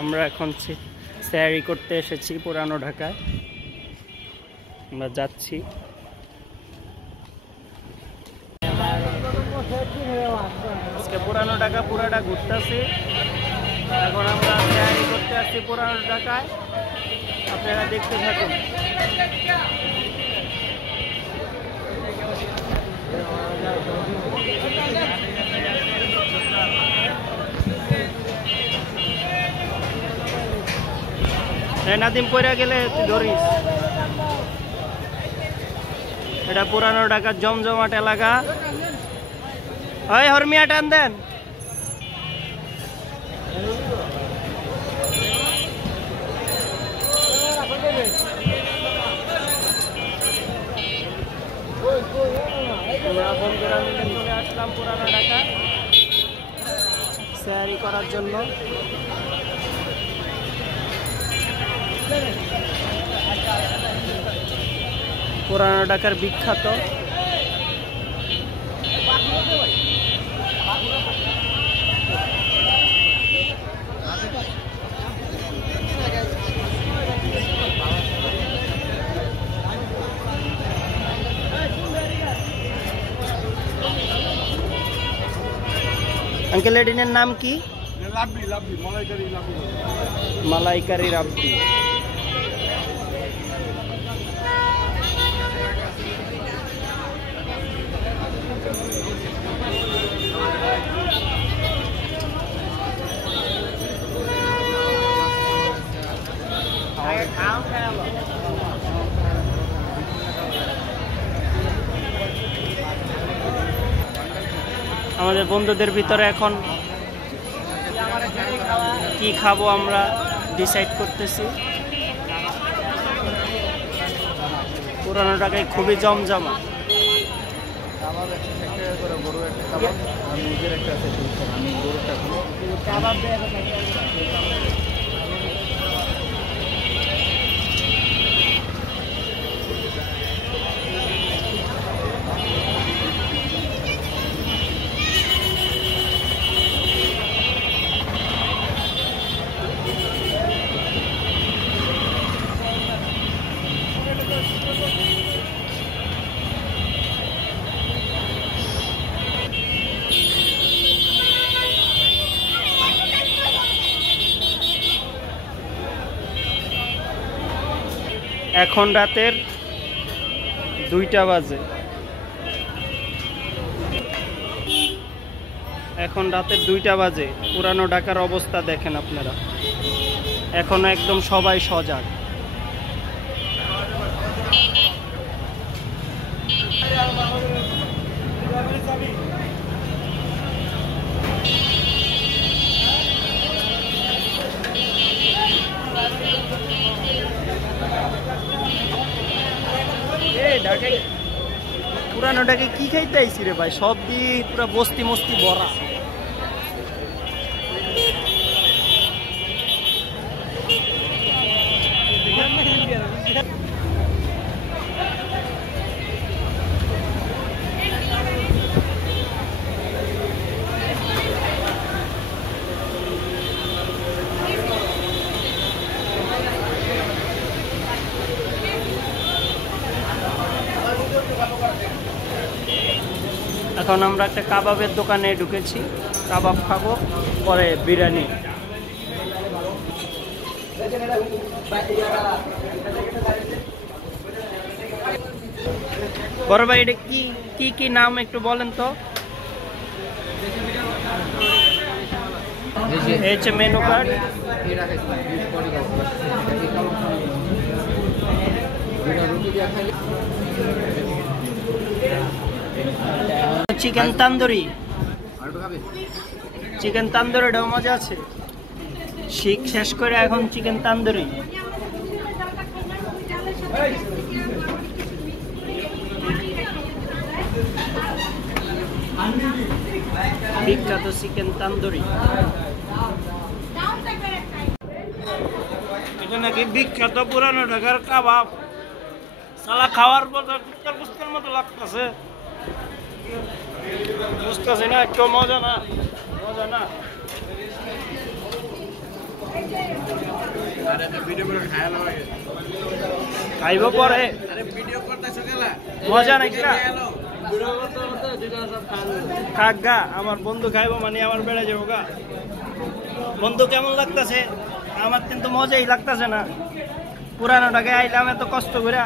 আমরা এখন সেহরি করতে এসেছি পুরানো ঢাকায়। আমরা যাচ্ছি। আজকে পুরানো ঢাকা পুরাটা ঘুরতেছি। এখন আমরা সেহরি করতে আসছি পুরানো ঢাকায়। আপনারা দেখতে থাকুন। নাদিম পড়ে গেলে তুই ধরিস। এটা পুরানো ঢাকার জমজমাট এলাকা। ওই হরমিয়া টান দেন। বন্ধুরা মিলে চলে আসলাম পুরানো ঢাকা সেহরি করার জন্য। পুরানো ঢাকার বিখ্যাত আঙ্কেল এডিনের নাম কি? মালাইকারি রাবড়ি। আমাদের বন্ধুদের ভিতরে এখন কি খাবো আমরা ডিসাইড করতেছি। পুরানো ঢাকায় খুবই জমজমা। এখন রাতের 2টা বাজে। এখন রাতের 2টা বাজে। পুরানো ঢাকার অবস্থা দেখেন আপনারা। এখনো একদম সবাই সজাগ। পুরানো ঢাকায় কি খাইতে আইছি রে ভাই? সব দিয়ে পুরা বস্তি মস্তি ভরা। এখন আমরা একটা কাবাবের দোকানে ঢুকেছি। কাবাব খাবো, পরে বিরিয়ানি। বড় ভাই এটা কি নাম একটু বলেন তো? এই হচ্ছে menu card. Chicken tandoori. Chicken তান্দুরিটাও মজা আছে। শিখ শেষ করে এখন চিকেন তান্দুরি। বিখ্যাত চিকেন তান্দুরি। এটা নাকি বিখ্যাত পুরানো ঢাকার কাবাব। সালা খাওয়ার পর কুস্তার মতো লাগতেছে। বুঝতেছি না, একটু মজা না। খাইব পরে মজা নাকি কাকা আমার বন্ধু খাইব মানে আমার বেড়ে যাবো গা। বন্ধু কেমন লাগতেছে? আমার কিন্তু মজাই লাগতেছে না, পুরানো টাকা আইলাম এত কষ্ট করে।